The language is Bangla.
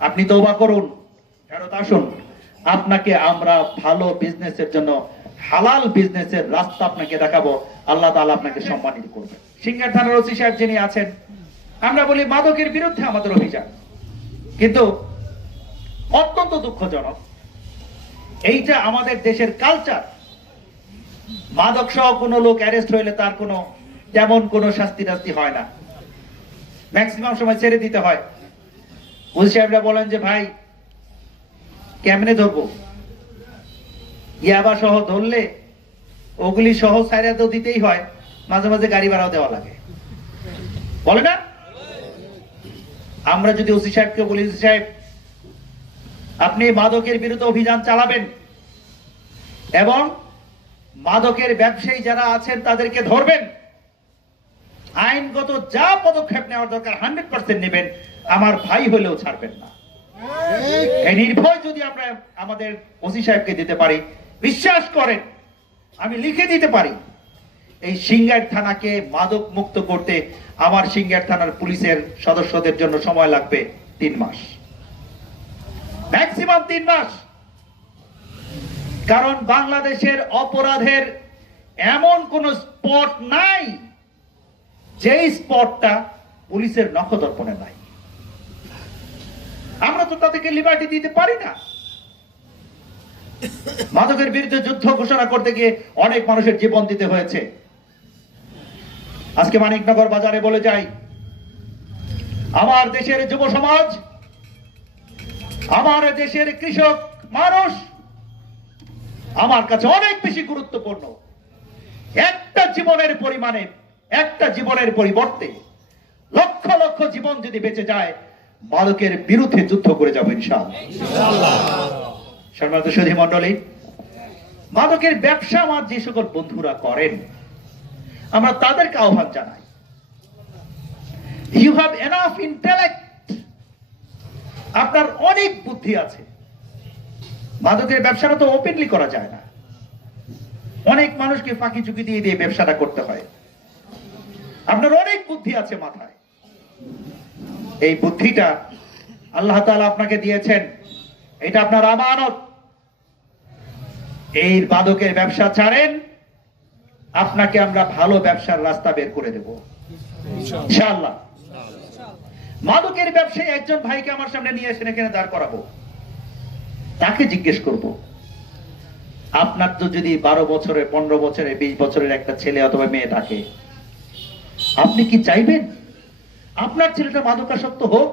আপনি তওবা করুন। ফেরত আসুন। আপনাকে আমরা ভালো বিজনেসের জন্য, হালাল বিজনেসের রাস্তা আপনাকে দেখাবো। আল্লাহ তালা আপনাকে সম্মানিত করবে। সিঙ্গার থানার ওসি সাহেব যিনি আছেন, আমরা বলি মাদকের বিরুদ্ধে আমাদের অভিযান। কিন্তু অত্যন্ত দুঃখজনক এইটা আমাদের দেশের কালচার মাদক সহ কোনো লোক অ্যারেস্ট হইলে তার কোনো, তেমন কোনো শাস্তি টাস্তি হয় না। ম্যাক্সিমাম সময় ছেড়ে দিতে হয়। ওসি সাহেবরা বলেন যে, ভাই, কেমনে ধরবো? ইয়াবা সহ ধরলে ওগুলি সহ সাইরা তো দিতেই হয়, মাঝে মাঝে গাড়ি ভাড়াও দেওয়া লাগে। বলে না? আমরা যদি ওসি সাহেবকে বলি, ওসি সাহেব, আপনি মাদকের বিরুদ্ধে অভিযান চালাবেন এবং মাদকের ব্যবসায়ী যারা আছেন তাদেরকে ধরবেন। আইনগত যা পদক্ষেপ নেওয়ার দরকার হান্ড্রেড পার্সেন্ট নেবেন। আমার ভাই হলেও ছাড়বেন না। এই নির্ভয় যদি আমরা আমাদের ওসি সাহেবকে দিতে পারি বিশ্বাস করেন আমি লিখে দিতে পারি এই সিঙ্গার থানাকে মাদক মুক্ত করতে আমার সিঙ্গার থানার পুলিশের সদস্যদের জন্য সময় লাগবে তিন মাস। ম্যাক্সিমাম তিন মাস। কারণ বাংলাদেশের অপরাধের এমন কোন স্পট নাই যেই স্পটটা পুলিশের নখদর্পণে নাই। তো তাদেরকে লিবার্টি দিতে পারি না। মাদকের বিরুদ্ধে যুদ্ধ ঘোষণা করতে গিয়ে অনেক মানুষের জীবন দিতে হয়েছে। আজকে মানিকনগর বাজারে বলে যাই, আমার দেশের যুব সমাজ, আমার দেশের কৃষক মানুষ, আমার কাছে অনেক বেশি গুরুত্বপূর্ণ। একটা জীবনের পরিমাণে, একটা জীবনের পরিবর্তে লক্ষ লক্ষ জীবন যদি বেঁচে যায় মাদকের বিরুদ্ধে যুদ্ধ করে যাব ইনশাআল্লাহ। মন্ডলী মাদকের ব্যবসা আমার যে সকল বন্ধুরা করেন, আমরা তাদেরকে আহ্বান জানাই। ইউ হ্যাভ এনাফ ইন্টেলেক্ট আপনার অনেক বুদ্ধি আছে। মাদকের ব্যবসাটা তো ওপেনলি করা যায় না। অনেক মানুষকে ফাঁকি চুকি দিয়ে দিয়ে ব্যবসাটা করতে হয়। আপনার অনেক বুদ্ধি আছে মাথায়। এই বুদ্ধিটা আল্লাহ তাআলা আপনাকে দিয়েছেন। এটা আপনার আমানত। এই মাদকের ব্যবসা ছাড়েন, আপনাকে আমরা ভালো ব্যবসার রাস্তা বের করে দেব। ইনশাআল্লাহ। মাদকের ব্যবসায়ী একজন ভাইকে আমার সামনে নিয়ে এসে এখানে দাঁড় করাবো। তাকে জিজ্ঞেস করব, আপনার তো যদি বারো বছরের, পনেরো বছরের, বিশ বছরের একটা ছেলে অথবা মেয়ে থাকে, আপনি কি চাইবেন? আপনার ছেলেটা মাদকাসক্ত হোক